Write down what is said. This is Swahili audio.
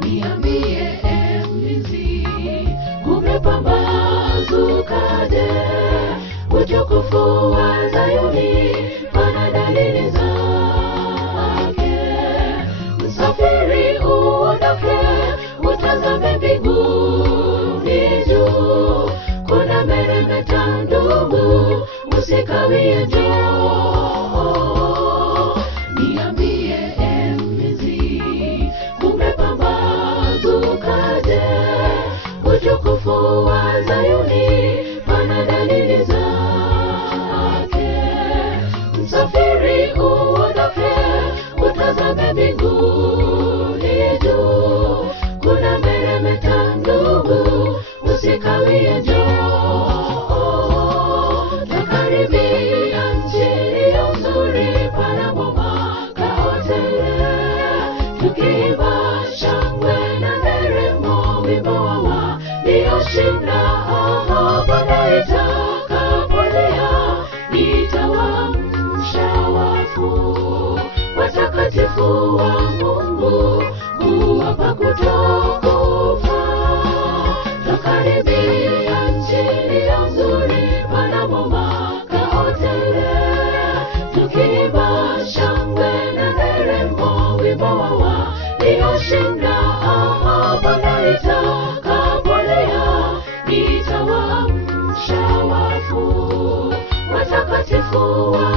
Niambie mlinzi, umepambazukaje? Utukufu wa Zayuni pana dalili zake. Msafiri uondoke, utazame mbinguni juu, kuna meremeta ndugu, usikawie njoo. Niambie mlinzi, umepambazukaje? Utukufu wa Zayuni pana dalili zake. Msafiri uondoke, utazame mbinguni juu, kuna meremeta ndugu, usikawie njoo. Twakaribia nchi iliyo nzuri, panamo makao tele, tukiimba shangwe na nderemo, wimbo wa walioshinda. Bwana itakapolia, itawaamsha wafu, watakatifu wa Mungu kuwapa kutokufa. Twakaribia nchi iliyo nzuri, panamo makao tele, tukiimba shangwe na nderemo, wimbo wa walioshinda. Bwana itakapolia, itawaamsha wafu, watakatifu wa